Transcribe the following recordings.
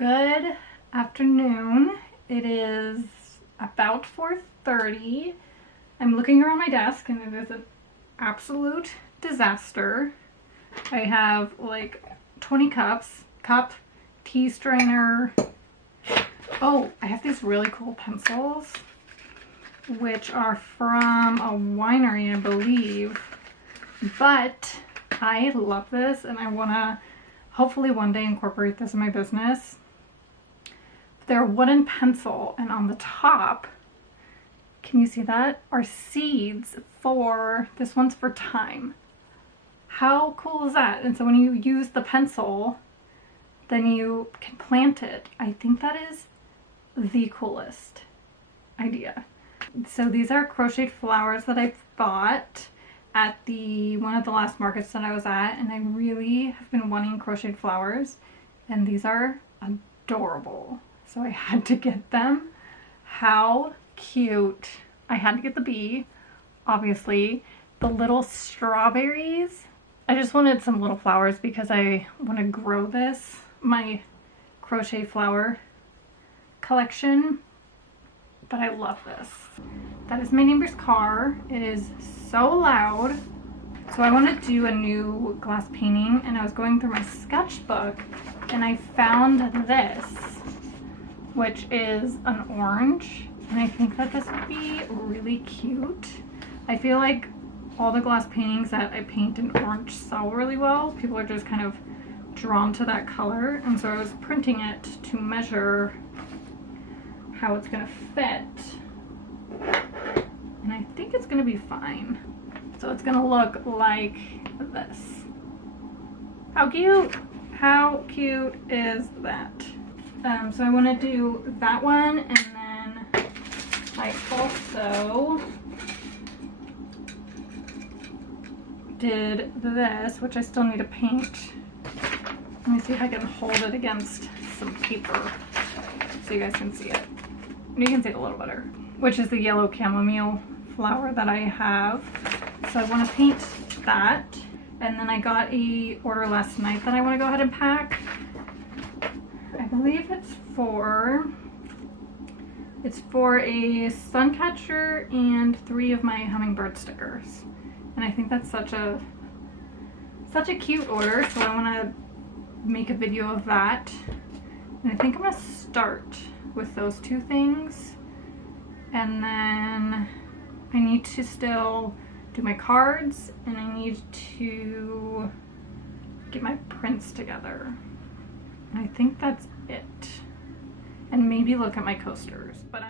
Good afternoon. It is about 4:30. I'm looking around my desk and it is an absolute disaster. I have like 20 cups, tea strainer. Oh, I have these really cool pencils, which are from a winery, I believe. But I love this and I want to hopefully one day incorporate this in my business. They're wooden pencil, and on the top, can you see that, are seeds for, this one's for thyme. How cool is that? And so when you use the pencil, then you can plant it. I think that is the coolest idea. So these are crocheted flowers that I bought at one of the last markets that I was at, and I really have been wanting crocheted flowers, and these are adorable. So I had to get them. How cute. I had to get the bee, obviously. The little strawberries. I just wanted some little flowers because I want to grow my crochet flower collection. But I love this. That is my neighbor's car. It is so loud. So I want to do a new glass painting, and I was going through my sketchbook and I found this, which is an orange, and I think that this would be really cute. I feel like all the glass paintings that I paint in orange sell really well. People are just kind of drawn to that color, and so I was printing it to measure how it's gonna fit, and I think it's gonna be fine. So it's gonna look like this. How cute! How cute is that? So I want to do that one, and then I also did this, which I still need to paint. Let me see if I can hold it against some paper so you guys can see it. You can see it a little better, which is the yellow chamomile flower that I have. So I want to paint that, and then I got a order last night that I want to go ahead and pack. I believe it's for a sun catcher and 3 of my hummingbird stickers, and I think that's such a cute order, so I want to make a video of that. And I think I'm going to start with those 2 things, and then I need to still do my cards, and I need to get my prints together. I think that's it. And maybe look at my coasters, but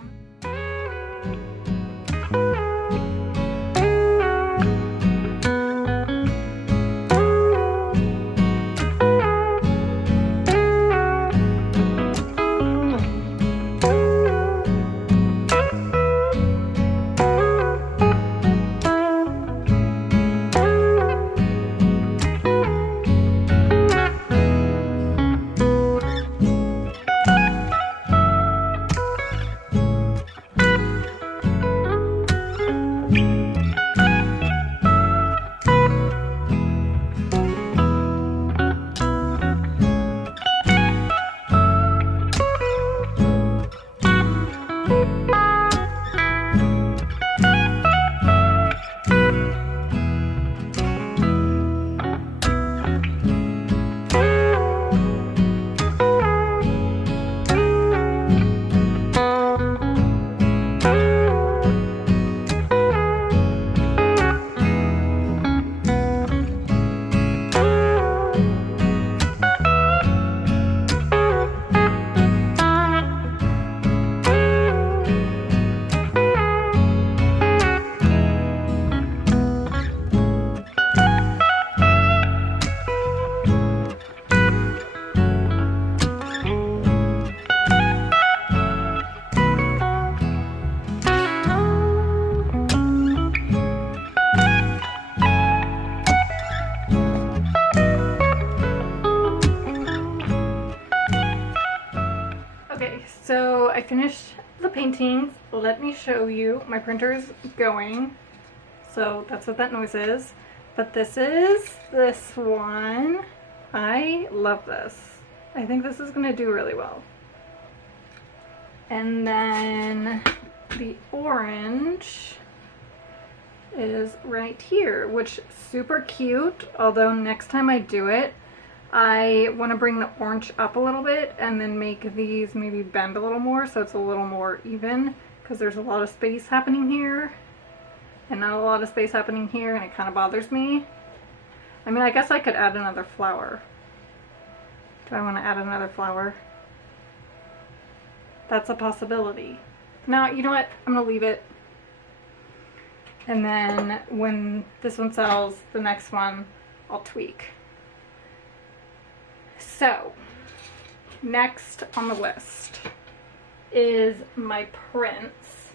so I finished the paintings. Let me show you. My printer's going, so that's what that noise is. But this is this one. I love this. I think this is gonna do really well. And then the orange is right here, which is super cute, although next time I do it, I want to bring the orange up a little bit and then make these maybe bend a little more so it's a little more even, because there's a lot of space happening here and not a lot of space happening here, and it kind of bothers me. I mean, I guess I could add another flower. Do I want to add another flower? That's a possibility. Now, you know what? I'm gonna leave it. And then when this one sells, the next one I'll tweak. So, next on the list is my prints.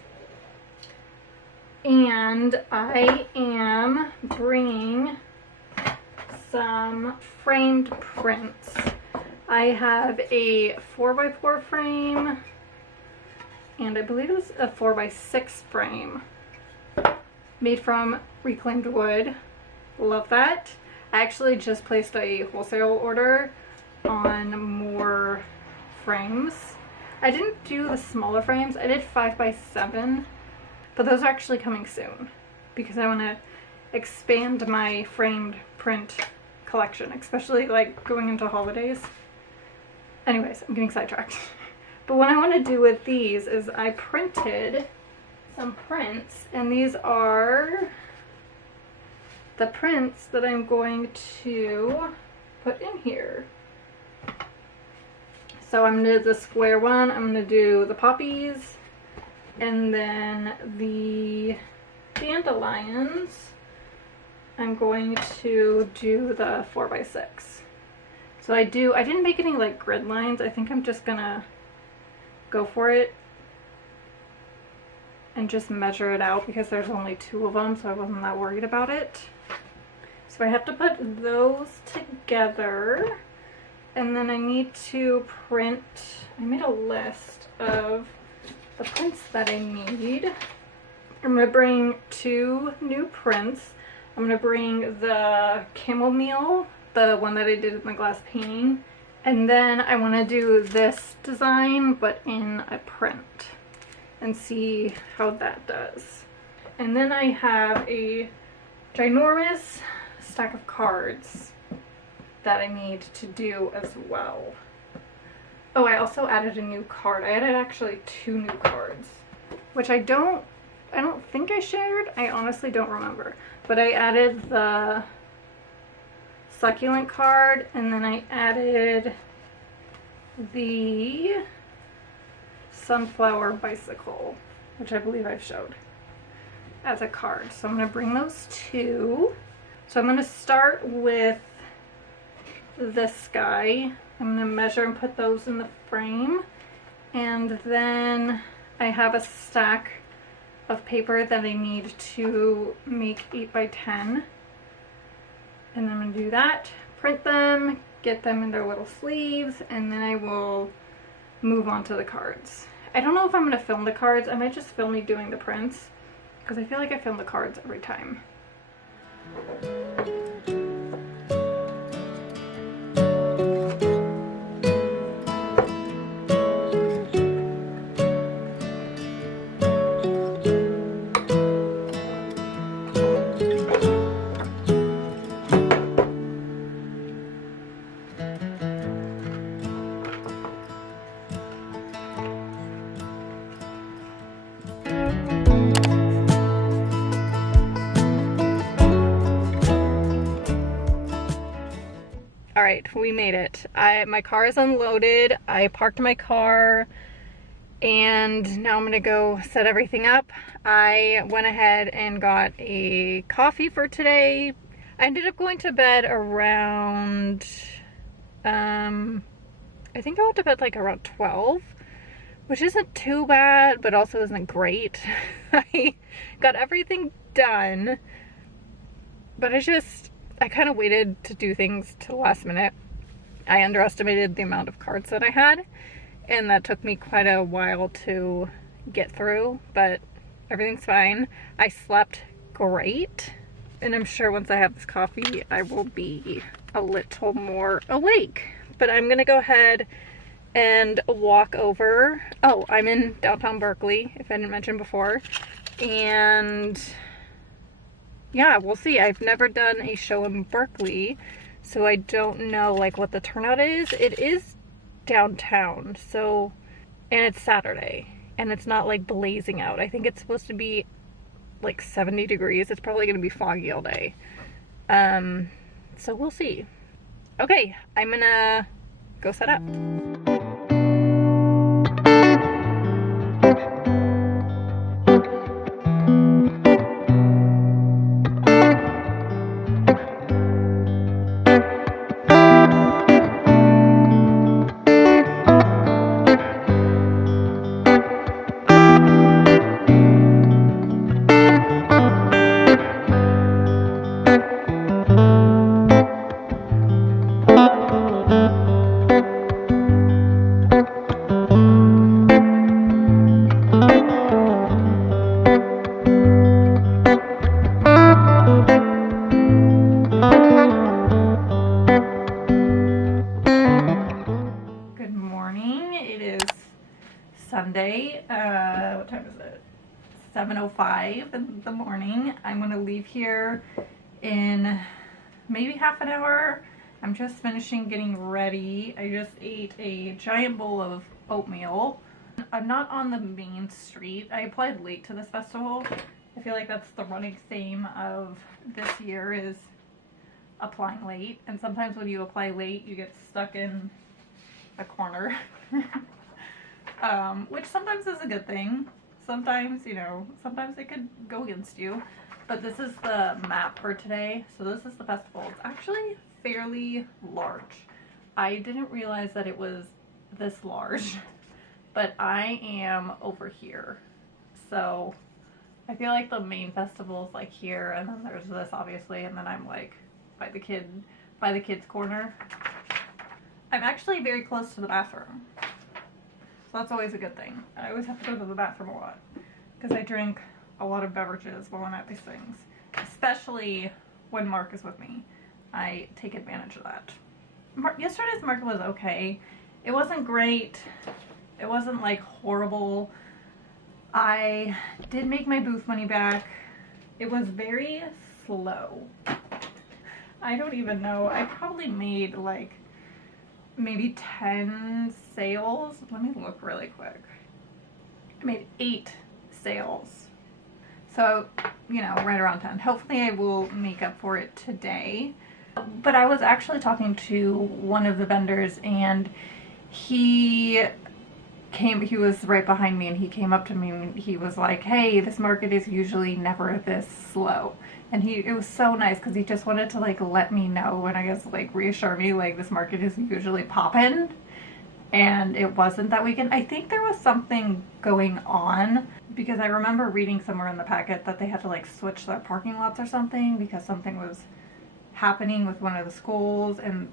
And I am bringing some framed prints. I have a 4x4 frame, and I believe it's a 4x6 frame made from reclaimed wood. Love that. I actually just placed a wholesale order on more frames. I didn't do the smaller frames. I did 5x7, but those are actually coming soon because I want to expand my framed print collection, especially like going into holidays. Anyways, I'm getting sidetracked. But what I want to do with these is I printed some prints, and these are the prints that I'm going to put in here. So I'm going to do the square one, I'm going to do the poppies, and then the dandelions, I'm going to do the 4x6. So I didn't make any like grid lines. I think I'm just gonna go for it and just measure it out because there's only 2 of them, so I wasn't that worried about it. So I have to put those together, and then I need to print. I made a list of the prints that I need. I'm gonna bring 2 new prints. I'm gonna bring the chamomile, the one that I did with my glass painting, and then I want to do this design but in a print and see how that does. And then I have a ginormous stack of cards that I need to do as well. Oh, I also added a new card. I added actually 2 new cards, which I don't think I shared. I honestly don't remember. But I added the succulent card, and then I added the sunflower bicycle, which I believe I've showed as a card. So I'm going to bring those 2. So I'm going to start with this guy. I'm going to measure and put those in the frame, and then I have a stack of paper that I need to make 8x10. And I'm going to do that, print them, get them in their little sleeves, and then I will move on to the cards. I don't know if I'm going to film the cards. I might just film me doing the prints, because I feel like I film the cards every time. Alright, we made it. My car is unloaded. I parked my car, and now I'm gonna go set everything up. I went ahead and got a coffee for today. I ended up going to bed around, I think I went to bed like around 12, which isn't too bad, but also isn't great. I got everything done, but I kind of waited to do things to the last minute. I underestimated the amount of cards that I had, and that took me quite a while to get through, but everything's fine. I slept great, and I'm sure once I have this coffee, I will be a little more awake. but I'm gonna go ahead and walk over. Oh, I'm in downtown Berkeley, if I didn't mention before. And yeah, we'll see. I've never done a show in Berkeley, so I don't know like what the turnout is. It is downtown, so, and it's Saturday, and it's not like blazing out. I think it's supposed to be like 70 degrees. It's probably gonna be foggy all day. So we'll see. Okay, I'm gonna go set up. Sunday, what time is it? 7:05 in the morning. I'm gonna leave here in maybe half an hour. I'm just finishing getting ready. I just ate a giant bowl of oatmeal. I'm not on the main street. I applied late to this festival. I feel like that's the running theme of this year, is applying late. And sometimes when you apply late, you get stuck in a corner. Which sometimes is a good thing. Sometimes, you know, sometimes it could go against you. But this is the map for today. So this is the festival. It's actually fairly large. I didn't realize that it was this large. But I am over here. So I feel like the main festival is like here, and then there's this obviously, and then I'm like by the kids corner. I'm actually very close to the bathroom. So that's always a good thing. I always have to go to the bathroom a lot because I drink a lot of beverages while I'm at these things, especially when Mark is with me. I take advantage of that. Yesterday's market was okay. It wasn't great. It wasn't like horrible. I did make my booth money back. It was very slow. I don't even know. I probably made like maybe 10 sales. Let me look really quick. I made 8 sales. So, you know, right around 10. Hopefully I will make up for it today. But I was actually talking to one of the vendors, and he was right behind me, and he came up to me and he was like, hey, this market is usually never this slow. And it was so nice because he just wanted to like let me know, and I guess like reassure me like this market is usually poppin', and it wasn't that weekend. I think there was something going on because I remember reading somewhere in the packet that they had to like switch their parking lots or something because something was happening with one of the schools, and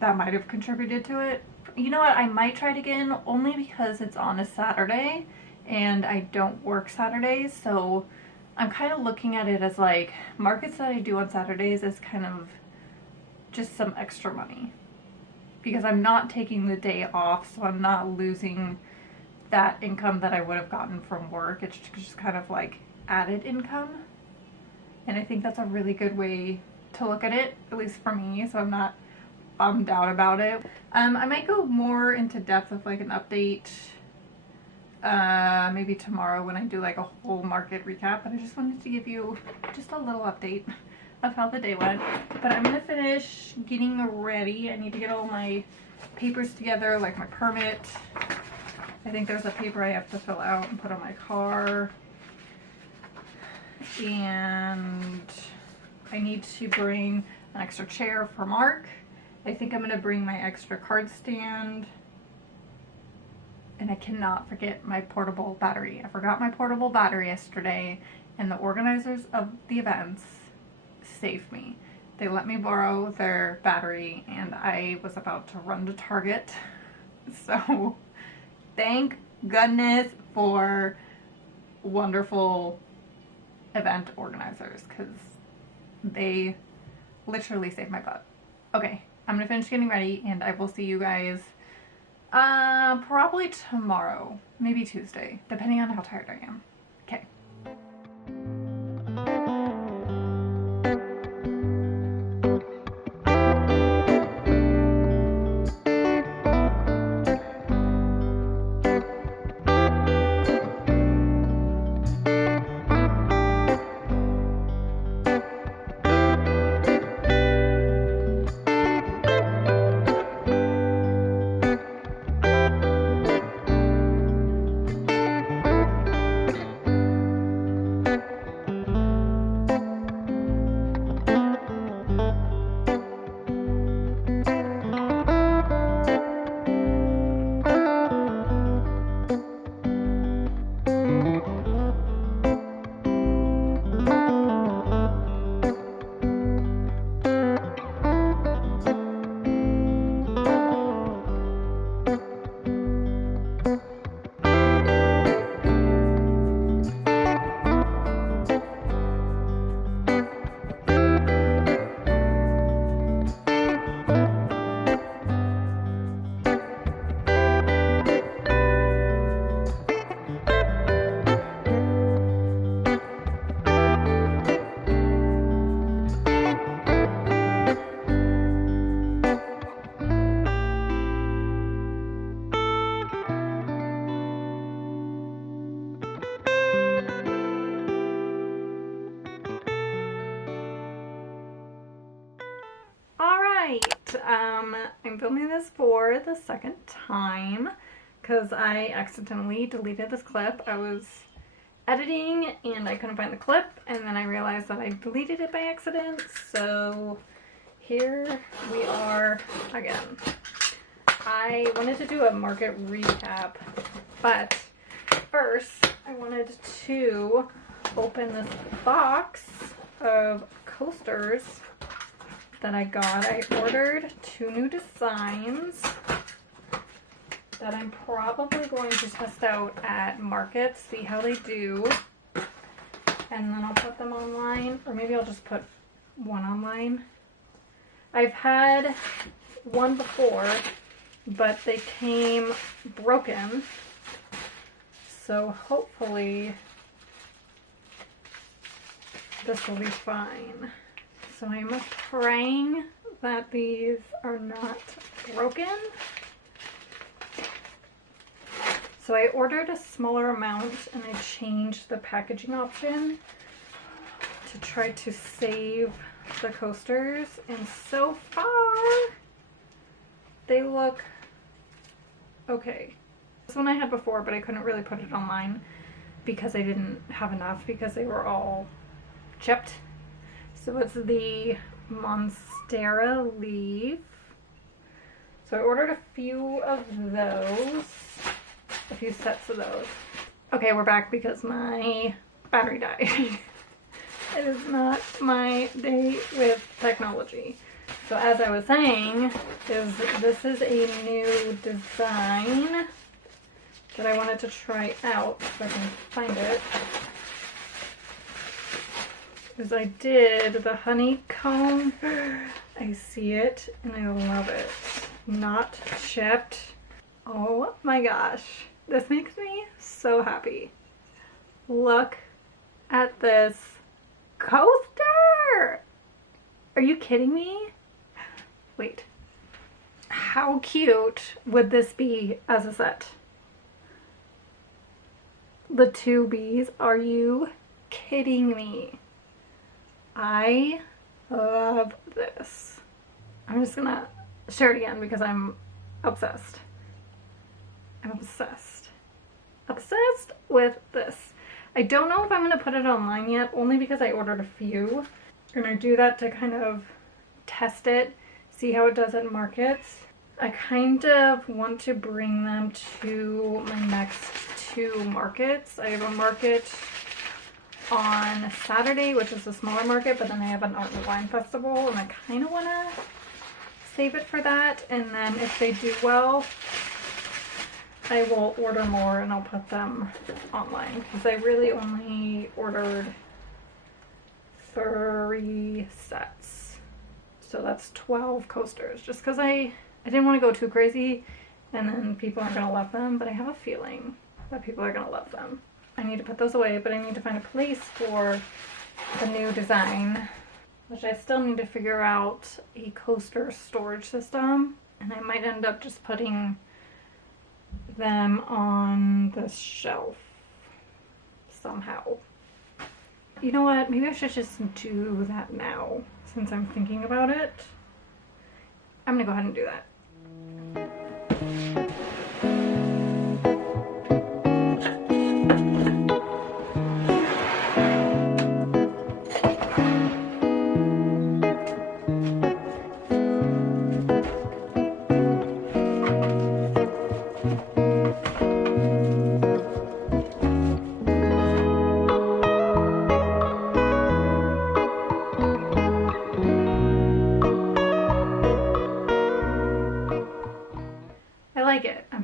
that might have contributed to it. You know what, I might try it again only because it's on a Saturday and I don't work Saturdays, so I'm kind of looking at it as like markets that I do on Saturdays is kind of just some extra money because I'm not taking the day off, so I'm not losing that income that I would have gotten from work. It's just kind of like added income, and I think that's a really good way to look at it, at least for me, so I'm not bummed out about it. I might go more into depth with like an update maybe tomorrow when I do like a whole market recap, but I just wanted to give you just a little update of how the day went. But I'm gonna finish getting ready. I need to get all my papers together, like my permit. I think there's a paper I have to fill out and put on my car, and I need to bring an extra chair for Mark. I think I'm gonna bring my extra card stand, and I cannot forget my portable battery. I forgot my portable battery yesterday, and the organizers of the events saved me. They let me borrow their battery, and I was about to run to Target. So thank goodness for wonderful event organizers, because they literally saved my butt. Okay, I'm gonna finish getting ready and I will see you guys probably tomorrow, maybe Tuesday, depending on how tired I am. Okay. I'm filming this for the second time because I accidentally deleted this clip. I was editing and I couldn't find the clip, and then I realized that I deleted it by accident, so here we are again. I wanted to do a market recap, but first I wanted to open this box of coasters that I got. I ordered 2 new designs that I'm probably going to test out at markets, see how they do, and then I'll put them online, or maybe I'll just put one online. I've had one before, but they came broken, so hopefully this will be fine. So I'm praying that these are not broken. So I ordered a smaller amount and I changed the packaging option to try to save the coasters, and so far they look okay. This one I had before, but I couldn't really put it online because I didn't have enough because they were all chipped. So it's the Monstera leaf. So I ordered a few of those, a few sets of those. Okay, we're back because my battery died. It is not my day with technology. So as I was saying, this is a new design that I wanted to try out if I can find it. Because I did the honeycomb. I see it and I love it. Not chipped. Oh my gosh. This makes me so happy. Look at this coaster. Are you kidding me? Wait. How cute would this be as a set? The 2 bees. Are you kidding me? I love this. I'm just gonna share it again because I'm obsessed. I'm obsessed. Obsessed with this. I don't know if I'm gonna put it online yet, only because I ordered a few. I'm gonna do that to kind of test it, see how it does at markets. I kind of want to bring them to my next 2 markets. I have a market on Saturday, which is a smaller market, but then I have an art and wine festival, and I kind of want to save it for that. And then if they do well, I will order more and I'll put them online because I really only ordered 3 sets. So that's 12 coasters, just because I didn't want to go too crazy and then people aren't going to love them, but I have a feeling that people are going to love them. I need to put those away, but I need to find a place for the new design, which I still need to figure out a coaster storage system, and I might end up just putting them on the shelf somehow. You know what? Maybe I should just do that now since I'm thinking about it. I'm gonna go ahead and do that.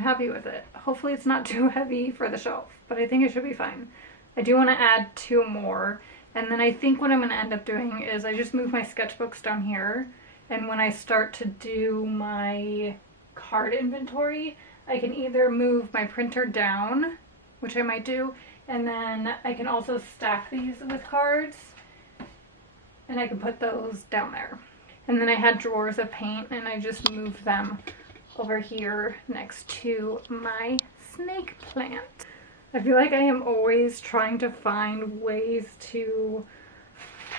Happy with it. Hopefully it's not too heavy for the shelf, but I think it should be fine. I do want to add 2 more, and then I think what I'm going to end up doing is I just move my sketchbooks down here, and when I start to do my card inventory, I can either move my printer down, which I might do, and then I can also stack these with cards, and I can put those down there. And then I had drawers of paint, and I just moved them over here next to my snake plant. I feel like I am always trying to find ways to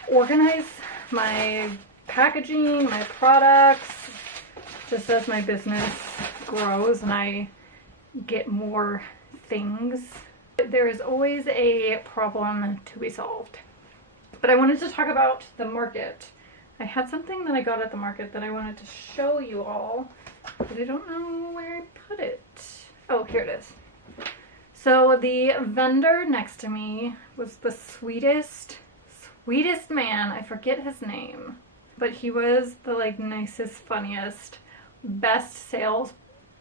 organize my packaging, my products, just as my business grows and I get more things. There is always a problem to be solved. But I wanted to talk about the market. I had something that I got at the market that I wanted to show you all, but I don't know where I put it. Oh, here it is. So the vendor next to me was the sweetest man. I forget his name, but he was the nicest, funniest, best sales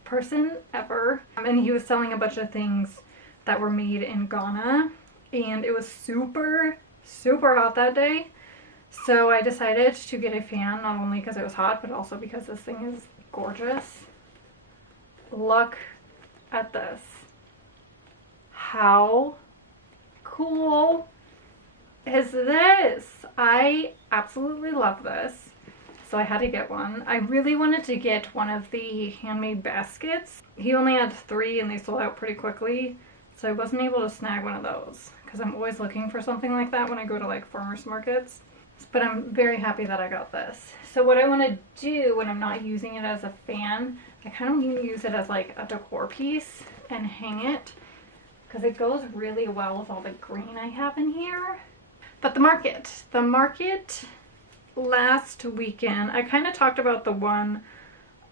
person ever. And he was selling a bunch of things that were made in Ghana, and it was super, super hot that day. So I decided to get a fan, not only because it was hot, but also because this thing is gorgeous. Look at this. How cool is this? I absolutely love this. So I had to get one. I really wanted to get one of the handmade baskets. He only had 3 and they sold out pretty quickly. So I wasn't able to snag one of those because I'm always looking for something like that when I go to farmers markets. But I'm very happy that I got this. So what I want to do when I'm not using it as a fan, I kind of want to use it as a decor piece and hang it because it goes really well with all the green I have in here. But the market last weekend, I kind of talked about the one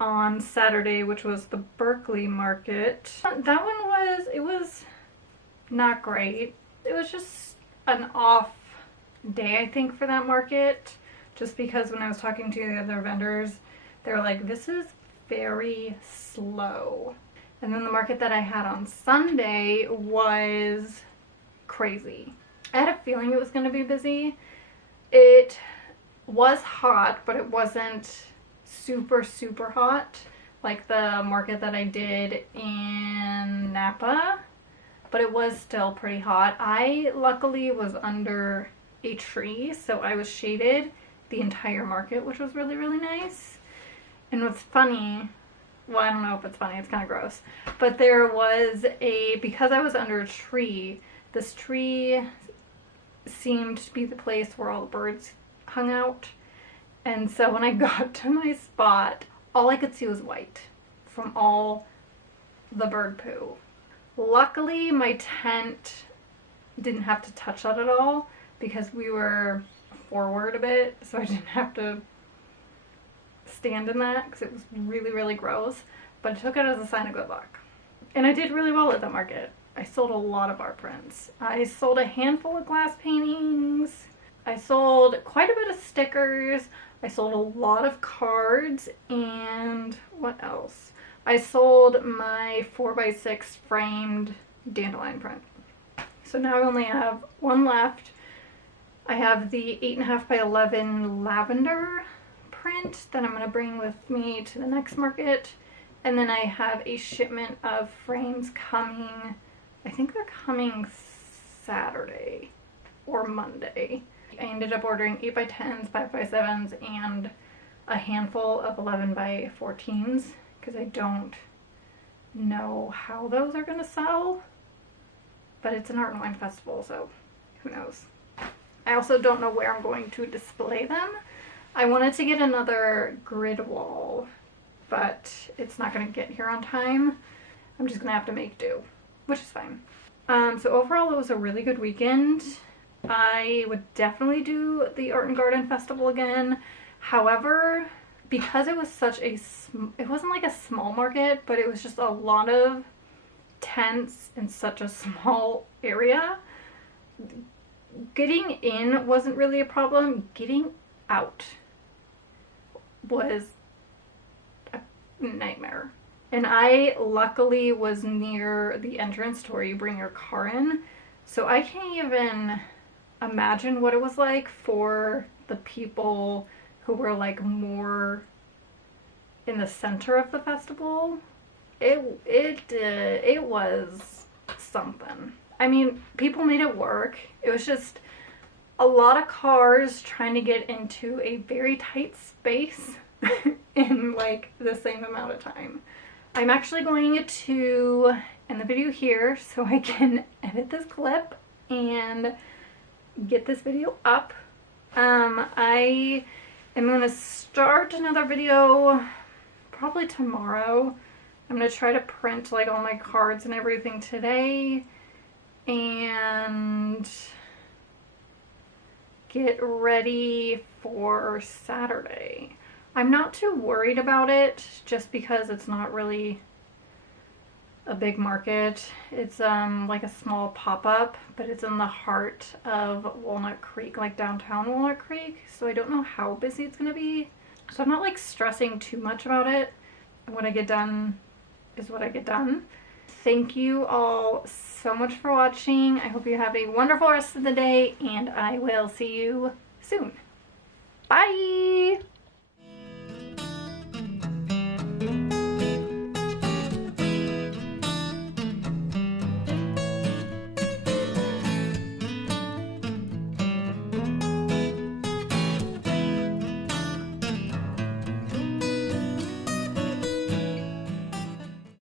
on Saturday, which was the Berkeley market. That one was not great. It was just an off day, I think, for that market, just because when I was talking to the other vendors, they were like, this is very slow. And then the market that I had on Sunday was crazy. I had a feeling it was going to be busy. It was hot, but it wasn't super, super hot like the market that I did in Napa, but it was still pretty hot. I luckily was under a tree, so I was shaded the entire market, which was really, really nice. And what's funny, well, I don't know if it's funny, it's kind of gross, but there was because I was under a tree, this tree seemed to be the place where all the birds hung out. And so when I got to my spot, all I could see was white from all the bird poo. Luckily, my tent didn't have to touch that at all because we were forward a bit, so I didn't have to stand in that because it was really, really gross. But I took it as a sign of good luck. And I did really well at that market. I sold a lot of art prints. I sold a handful of glass paintings. I sold quite a bit of stickers. I sold a lot of cards, and what else? I sold my 4x6 framed dandelion print. So now I only have one left. I have the 8.5 by 11 lavender print that I'm going to bring with me to the next market. And then I have a shipment of frames coming, I think they're coming Saturday or Monday. I ended up ordering 8x10s, 5x7s, and a handful of 11x14s because I don't know how those are going to sell. But it's an art and wine festival, so who knows. I also don't know where I'm going to display them. I wanted to get another grid wall, but it's not going to get here on time. I'm just going to have to make do, which is fine. So overall, it was a really good weekend. I would definitely do the Art and Garden Festival again. However, because it was such a, it wasn't like a small market, but it was just a lot of tents in such a small area. Getting in wasn't really a problem. Getting out was a nightmare. And I luckily was near the entrance to where you bring your car in. So I can't even imagine what it was like for the people who were like more in the center of the festival. It was something. I mean, people made it work. It was just a lot of cars trying to get into a very tight space in like the same amount of time. I'm actually going to end the video here so I can edit this clip and get this video up. I am going to start another video probably tomorrow. I'm going to try to print like all my cards and everything today and get ready for Saturday. I'm not too worried about it just because it's not really a big market. It's like a small pop-up, but it's in the heart of Walnut Creek, like downtown Walnut Creek, so I don't know how busy it's gonna be. So I'm not like stressing too much about it. What I get done is what I get done. Thank you all so much for watching. I hope you have a wonderful rest of the day, and I will see you soon. Bye!